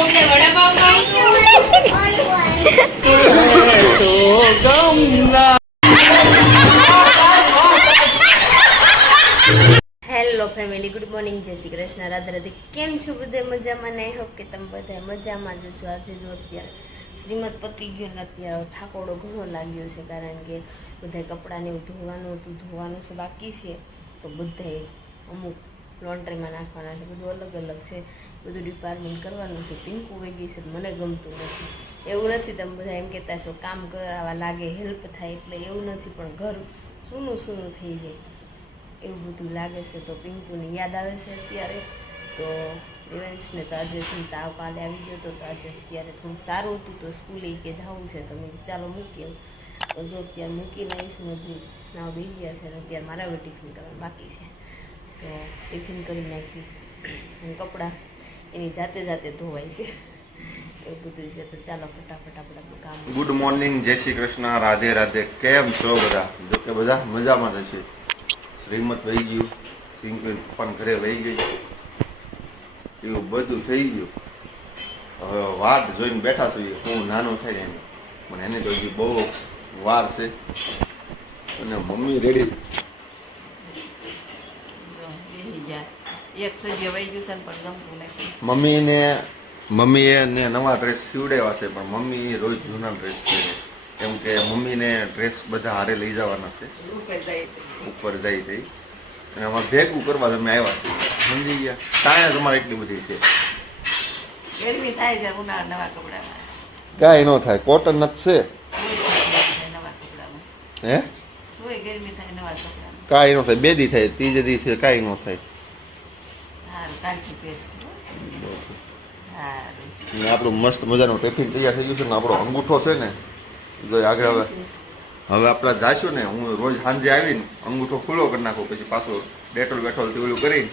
Hello family, good morning, જય શ્રી કૃષ્ણ, રાધે રાધે. કેમ છો બધા? મજામાં ને? આઈ હોપ કે તમે બધા મજામાં જશો. આજે જો અત્યારે શ્રીમદ પતી ગયો ને અત્યારે ઠાકોડો ઘણો લાગ્યો છે, કારણ કે બધા કપડાને એવું ધોવાનું છે બાકી છે. તો બધાએ અમુક લોન્ડ્રીમાં નાખવાના છે, બધું અલગ અલગ છે, બધું ડિપાર્ટમેન્ટ કરવાનું છે. પિંકુ વહી ગઈ છે, મને ગમતું નથી. એવું નથી તમે બધા એમ કહેતા છો કામ કરાવવા લાગે, હેલ્પ થાય, એટલે એવું નથી, પણ ઘર સૂનું થઈ જાય એવું બધું લાગે છે. તો પિંકુની યાદ આવે છે અત્યારે. તો દેવાંશને તો આજે તાવ કાલે આવી ગયો હતો, તો આજે અત્યારે થોડુંક સારું હતું, તો સ્કૂલે કે જવું છે, તો મેં ચાલો મૂકીએ. તો જો અત્યારે મૂકીને આવીશું, હજુ નાવ બેસી ગયા છે, અત્યારે મારા હવે ટિફિન કરવાનું બાકી છે. તો ટિફિન કરી નાખી અને કપડાં એની જાતે ધોવાય છે, એવું બધું છે. તો ચાલો ફટાફટ આપણે કામ. ગુડ મોર્નિંગ, જય શ્રી કૃષ્ણ, રાધે રાધે. કેમ છો બધા? જો કે બધા મજામાં જ છે. શ્રીમત વહી ગયું, પિંકુ પપ્પાને ઘરે વહી ગઈ, એવું બધું થઈ ગયું. હવે વાટ જોઈને બેઠા છીએ હું નાનો થાય એને, પણ એને તો હજી બહુ વાર છે. અને મમ્મી રેડી મમ્મીએ નવા ડ્રેસ સીવડાવ્યા છે, પણ મમ્મી રોજ જૂના ડ્રેસ પહેરે, કેમ કે મમ્મીને ડ્રેસ બધા હારે લઈ જવાના છે ઉપર જાય થઈ, અને અમારે ભેગું કરવા તમે આવ્યા છે, સમજી ગયા? તાયા તમારે એટલી બધી છે, ગરમી થાય છે ઉનાળા નવા કપડામાં. કાંઈ ન થાય, કોટન જ છે. હે ગરમી થાય નવા કપડામાં, કાંઈ ન થાય. બે દી થાય, ત્રીજે દી છે, કાંઈ ન થાય. આપણું મસ્ત મજાનું ટિફિન તૈયાર થઈ ગયું છે ને આપણો અંગૂઠો છે ને આગળ હવે આપણે જાશું ને, હું રોજ સાંજે આવીને અંગૂઠો ખુલ્લો કરી નાખું, પછી પાછો ડેટોલ ઓલું કરીને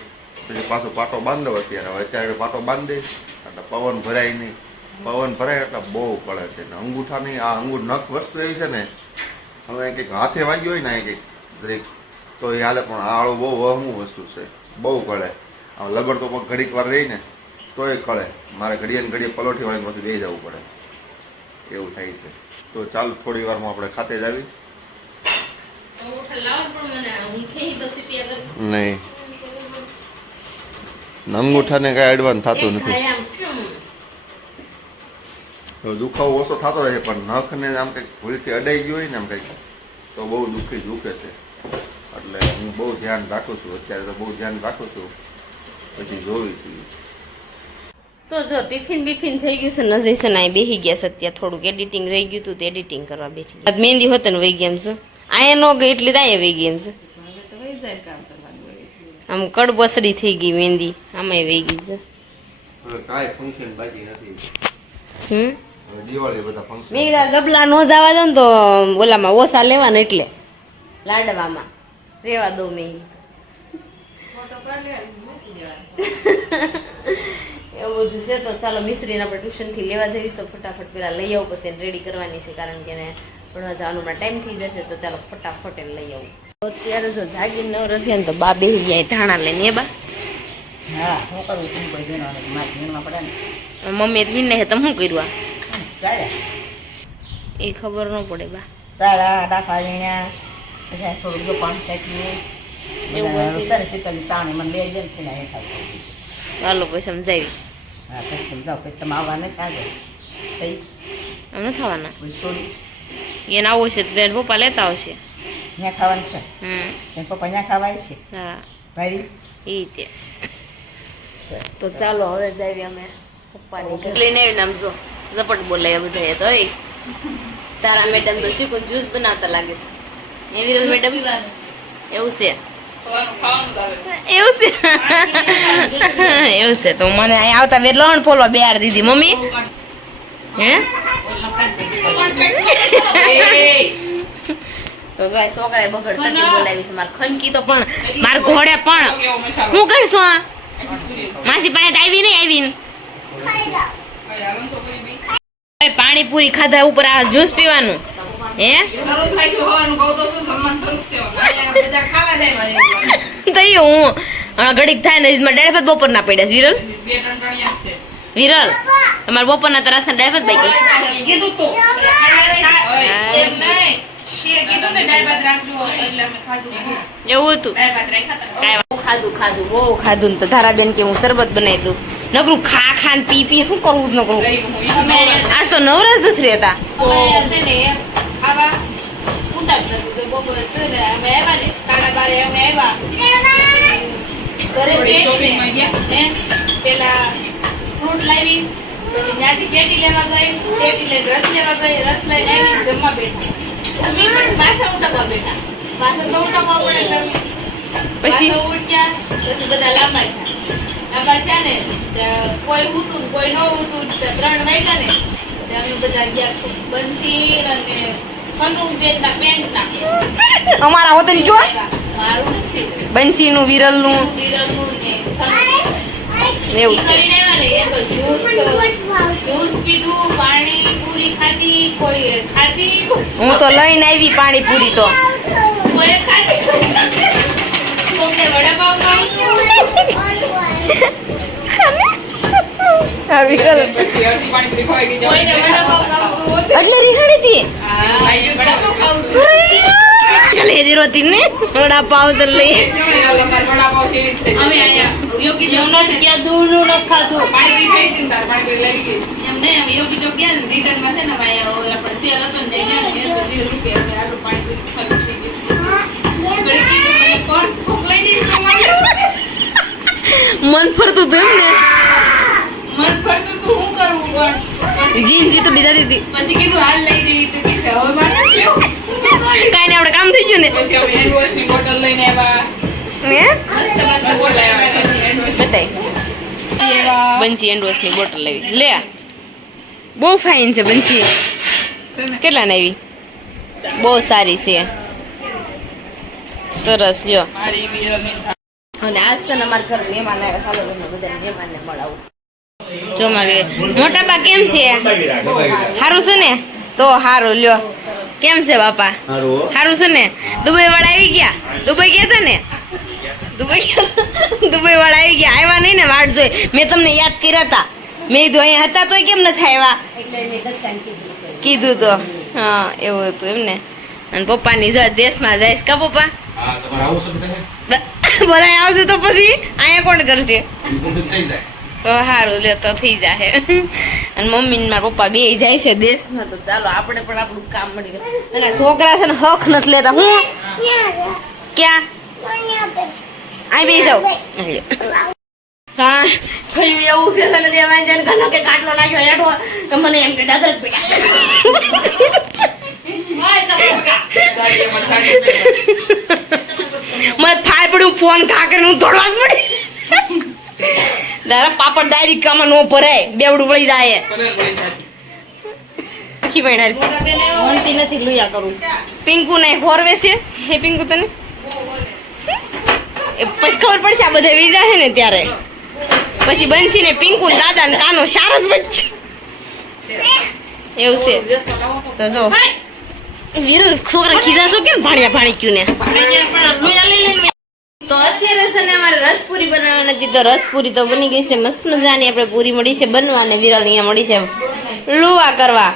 પછી પાછો પાટો બાંધો. અત્યારે પાટો બાંધી એટલે પવન ભરાય નહીં, પવન ભરાય એટલે બહુ પડે છે ને અંગૂઠાની. આ નખ વસ્તુ એવી છે ને, હવે કંઈક હાથે વાગ્યો હોય ને કંઈક દરેક તો એ હાલે, પણ આળો બહુ વહમું વસ્તુ છે, બહુ કળે. આ લગડ તો ઘડીક વાર રહી ને તો એ કળે, મારે ઘડીએ પલોઠી વાળીમાંથી લઈ જવું પડે, એવું થાય છે. તો ચાલો થોડી વારમાં આપણે ખાતે જ આવી. નહીં, અંગૂઠાને કાંઈ એડવાન્સ થતું નથી, દુખાવો ઓછો થતો રહે, પણ નખને આમ કંઈક ભૂલથી અડાઈ ગયો હોય ને આમ કંઈક તો બહુ દુખે છે. એટલે હું બહુ ધ્યાન રાખું છું, અત્યારે તો બહુ ધ્યાન રાખું છું, પછી જોઈ છું. તો જો ટિફિન બિફિન થઈ ગયું છે, નજર છે ને બેસી ગયા છે. અત્યારે થોડુંક એડિટિંગ રહી ગયું હતું, તો એડિટિંગ કરવા બેઠી ગયા. મહેંદી હોત ને વહી ગયા એમ છે, આયા ન ગઈ એટલી દાયા વહી ગઈ એમ છે. આમ કડબસડી થઈ ગઈ મહેંદી, આમાં વહી ગઈ છે. કાંઈ ફંક્શન બાકી નથી. દિવાળી બધા ફંક્શન. મેં ડબલા નો જવા દો ને તો ઓલામાં ઓછા લેવાના, એટલે લાડવામાં રેવા દો. મેં એવું બધું છે. તો ચાલો મિશ્રીને આપણે ટ્યુશનથી લેવા જઈશ, તો ફટાફટ પેલા લઈ આવું, પછી રેડી કરવાની છે, કારણ કે એને ભણવા જવાનું ટાઈમ થઈ જશે. તો ચાલો ફટાફટ એને લઈ આવું. અત્યારે જો જાગીને નવ રસ્યા ને તો બા બેસી ગયા ધાણા લઈને. એ બા મમ્મી જ વીણ તમે શું કર્યું? એ ખબર ન પડે બા. ચાલો પછી સમજાવી. આમ નથી થવાના, એને આવું છે તો પપ્પા લેતા આવશે. હા એ તે. તો ચાલો હવે જઈએ અમે પપ્પાની લઈને આવીને. આમ જો ઝપટ બોલાય બધા. તો તારા મેડમ તો શીખું જ્યુસ બનાવતા લાગે છે. એવી મેડમ એવું છે, એવું છે. તો મને અહીંયા આવતા વેર લોણ ફોલવા બેહાર દીધી મમ્મી. હે તો ગાય છોકરાએ બગડ તકી બોલાવી છે. મારે ખનકી તો પણ માર ઘોડે પણ હું કરશું? આ માસી પાસે આવીને પાણીપુરી ખાધા ઉપર આ જ્યુસ પીવાનું. હે તો હું ઘડીક થાય ને ડેડ બપોર ના પડ્યા વિરલ. વિરલ તમારા બપોરના તો રાતના ડાયવર બાકી કીધું તો એમ નહીં તે કીધું ને દાળ ભાત રાખજો એટલે અમે ખાધું એવું હતું દાળ ભાત રાખ્યા હતા બહુ ખાધું ને તો ધારાબેન કે હું શરબત બનાવી દઉં નકરું ખા ખાન પી પી શું કરવું જ નકરું આજ તો નવરાજ નથી રહેતા અમે છે ને આવા ઉતાર તો બપોરે છે ને અમે આવ્યા ને 12:30 અમે આવ્યા ઘરે શોપિંગમાં ગયા ને પેલા ફ્રૂટ લાવી પછી ત્યાંથી કેટી લેવા ગઈ કેટી લઈને રસ લેવા ગઈ રસ લઈને આવી જમવા બેઠા જમી પછી પાછા ઉટકવા બેઠા પાછા તો ઉટકવા પડે ઘરમાં. પછી પાછા ઉઠ્યા પછી બધા લાંબા થયા ને કોઈ ઉતું ને કોઈ ન ઉતું 3 વાગ્યા ને તે અમે બધા ગયા બંસી અને ફનુ બેનના પેન્ટના અમારા હોતન જો મારું નથી બંસી નું વિરલ નું વિરલનું ને ફનુ એવું છે કરીને આવ્યા ને એ તો જ્યુસ પીધું પાણી પૂરી ખાધી કોઈ ખાધી હું તો લઈને આવી પાણીપુરી તો કોઈ ખાધી કોઈને વડાપાવ ખાવું વિરલ કોઈને વડાપાવ ખાવું એટલે રીહાણી હતી વડાપાવ ખાવું ચાલે જીરોતી ને વડાપાવ તો લઈ અમે આયા યોગી જમના ત્યાં દૂરનું ન ખાધું પાણી થઈ ગયું તાર પાણી લઈ ગઈ એમને અમે યોગી જો ગયા ને રિટર્ન માં છે ને ભાઈ ઓલા પર સેલ હતો ને ત્યાં ને તો 20 રૂપિયા અમે આલુ પાણી ફરી થઈ ગયું ઘડી કીધું મને પર્સ કોક લઈ લીધું તમારે મન ફરતું હતું એમ ને મન ફરતું તું શું કરવું પણ જીનજી તો બીજા દીધી પછી કીધું હાલ લઈ જઈ તો કીધું હવે મારે લેવું કાઈ ને આપણે કામ થઈ ગયું ને પછી અમે હેન્ડ વોશ ની બોટલ લઈને આવ્યા હે મસ્ત બોટલ આવ્યા બતાય બંસી એન્ડવોસ ની બોટલ લેવી લે બહુ ફાઇન છે બંસી કેટલા ને આવી બહુ સારી છે સરસ લ્યો અને આજ તો અમારા ઘર મહેમાન આવ્યા ચાલો તમને બધા મહેમાનને મળાવું જો મારે મોટા બા કેમ છે સારું છે ને તો સારું લ્યો કેમ છે બાપા સારું છે ને દુબઈ વાળા આવી ગયા દુબઈ ગયા હતા ને દુબઈ વાળા આવી ગયા આવ્યા નહીં ને વાટ જોઈ મેં તમને યાદ કર્યા હતા મેં કીધું અહીંયા હતા તોય કેમ નથી આવ્યા કીધું તો હા એવું હતું એમ ને અને પપ્પાની જો દેશમાં જાય કા પપ્પા બધા આવશે તો પછી અહીંયા કોણ કરશે તો સારું લે તો થઈ જાય અને મમ્મી ને મારા પપ્પા બે જાય છે દેશમાં તો ચાલો આપણે પણ આપણું કામ મળી જાય અને છોકરા છે ને હક નથી લેતા હું ક્યાં આ બે જાવ હા થયું એવું કે છે ને દેવાય છે ઘરનો કે કાટલો નાખ્યો હેઠો તો મને એમ કે દાદર જ બેટા મને થાય પડ્યું ફોન ખા કરીને હું દોડવા જ મળી દારા પાપડ ડાયરી કામાં નો ભરાય બેવડું વળી જાય આખી બહેનારી મનતી નથી લુયા કરું પિંકુ ને હોરવે છે હે પિંકુ તને પછી ખબર પડશે આ બધા વીજા છે ને ત્યારે પછી બંસી ને પિંકુ દાદા ને કાનો સારો જ બચ એવું છે તો જો વિરલ છોકરા ખીજાશો કેમ ભાણિયા ભાણી ક્યું ને તો અત્યારે છે ને અમારે રસપુરી બનાવવાની હતી તો રસપુરી તો બની ગઈ છે મસ્ત મજાની આપણે પૂરી મળી છે બનવા અને વિરલ અહીંયા મળી છે લુવા કરવા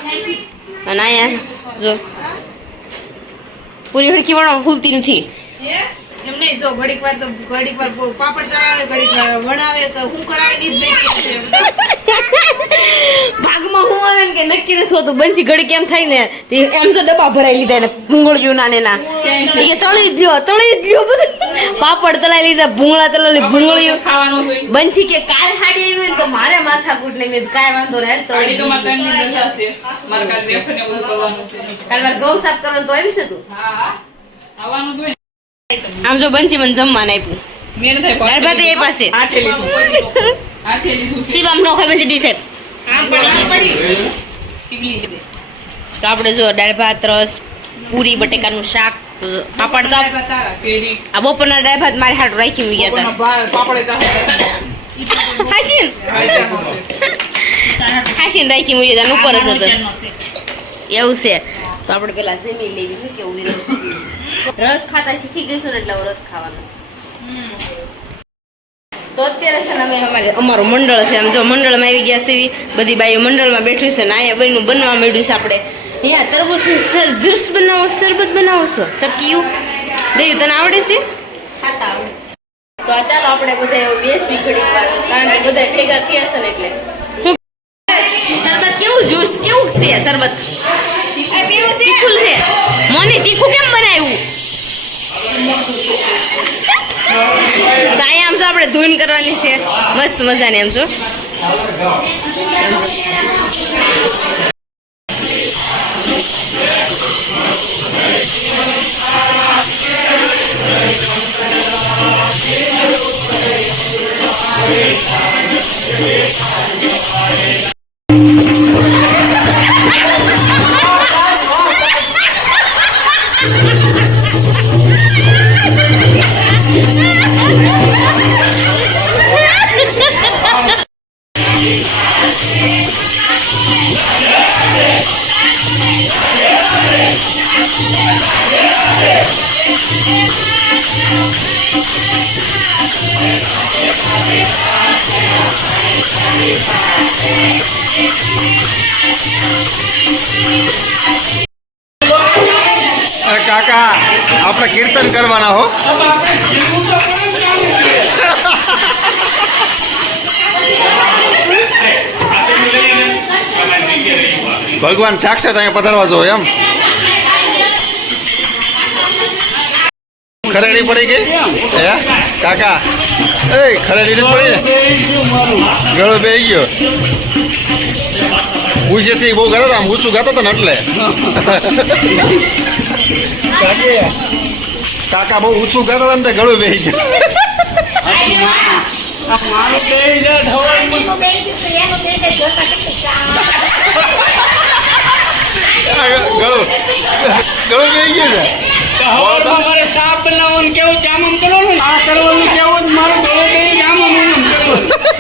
અને અહીંયા જો પૂરી હરખી ફૂલતી નથી એમ નહીં જો ઘડીક વાર પાપડ તળાવે ઘડીક વાર વણાવે તો હું કરાવે ની જ બેઠી છે ભાગમાં હું આવે ને કે નક્કી નથી હોતું બંસી ઘડી કેમ થાય ને તે એમ તો ડબ્બા ભરાઈ લીધા ને ભૂંગળિયું ના ને ના એ તળી જ લ્યો બધું પાપડ તળાઈ લીધા ભૂંગળા તળાઈ ભૂંગળિયું ખાવાનું હોય બંસી કે કાલ હાડી આવી હોય તો મારે માથાકૂટ ને મેં કાંઈ વાંધો ને તળી તો મારા ઘરની રજા છે મારા કાલ રેફને બધું કરવાનું છે કાલ વાર ઘઉં સાફ કરવાનું તો આવી છે તું હા આવવાનું જોઈએ આમ જો બંસી મને જમવાનું આપ્યું મેં થાય દાળ ભાત એ પાસે હાથે લીધું શિવમ નો ખાય બંસી ડીસેપ આમ પડી શીગલી તો આપણે જો દાળ ભાત રસ પૂરી બટેકાનું શાક પાપડ તો તારા કેરી આ બપોરના દાળ ભાત મારી હાટ રાખી મૂક્યા હતા પાપડે હાસીન રાખી મૂક્યા હતા ઉપર જ હતો એવું છે તો આપણે પેલા જમી લેવી શું કેવું વિરોધ રસ ખાતા શીખી ગઈશું ને એટલે રસ ખાવાનો તો અત્યારે છે ને અમારું મંડળ છે આમ જો મંડળમાં આવી ગયા છે બધી બાઈઓ મંડળમાં બેઠું છે ને અહીંયા બહેનું બનવા માંડ્યું છે આપણે અહીંયા તરબૂચનું જ્યુસ બનાવો શરબત બનાવો છો ચકીયું દઈ તને આવડે છે ખાતા આવડે તો ચાલો આપણે બધા બેસવી ઘડીક વાર કારણ કે બધા ભેગા થયા છે ને એટલે શરબત કેવું જ્યુસ કેવું છે શરબત તીખું છે મને તીખું કેમ બનાવ્યું તો અહીંયા આમ તો આપણે ધૂન કરવાની છે મસ્ત મજાની આમ તો કાકા આપણે કીર્તન કરવાના હો ભગવાન સાક્ષાત અહીંયા પધારવા જો એમ ખરેડી પડી ગઈ હે કાકા એ ખરેડી નથી પડી ને ગળો બે ગયો પૂછેથી બહુ ગયો આમ ઊંચું ગાતો હતો ને એટલે કાકા બહુ ઊંચું ગાતો હતા ને તે ગળું બે ગયું ગળું ગળું બે ગયું છે મારે સાપ બનાવવાનું કેવું જામુન કરવાનું આ કરવાનું કેવું મારું ગળું બે જામુન કરવાનું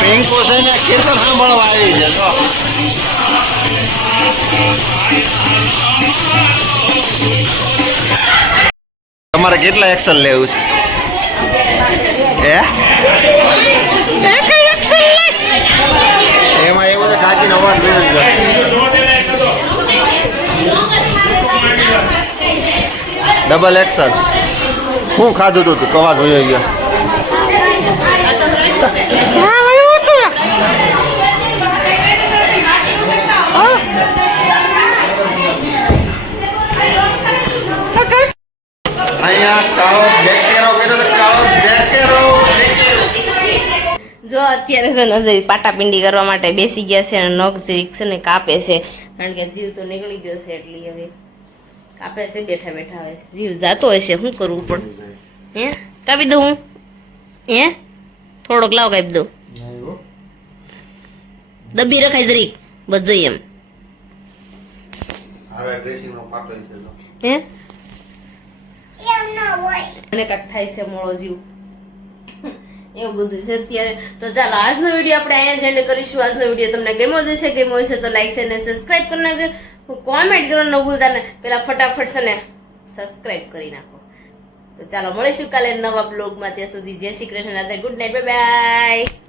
પિંકો છે ને કીર્તન સાંભળવા આવી છે તો તમારે કેટલા એક્શન લેવું છે એમાં એવું છે કાકીનો અવાજ બેસી ગયો ડબલ એક્શન શું ખાધું તું કવાજ હોઈ ગયો જો અત્યારે છે ને હજી પાટાપિંડી કરવા માટે બેસી ગયા છે અને નખ જીરીક છે ને કાપે છે કારણ કે જીવ તો નીકળી ગયો છે એટલે હવે કાપે છે બેઠા બેઠા હવે જીવ જાતો હશે શું કરવું પણ હે કાપી દઉં હું હે થોડોક લાવ કાપી દઉં દબી રખાય જરીક બસ જોઈએ એમ હે અને કાંક થાય છે મોળો જીવ એવું બધું છે અત્યારે તો ચાલો આજનો વિડીયો આપણે અહીંયા જ એન્ડ કરીશું આજનો વિડીયો તમને ગમ્યો જશે ગમ્યો હશે તો લાઈક અને સબસ્ક્રાઇબ કરી નાખજો કોમેન્ટ કરવાનું ન ભૂલતા ને પેલા ફટાફટ છે ને સબસ્ક્રાઇબ કરી નાખો તો ચાલો મળીશું કાલે નવા બ્લોગમાં ત્યાં સુધી જય Shri Krishna good night bye bye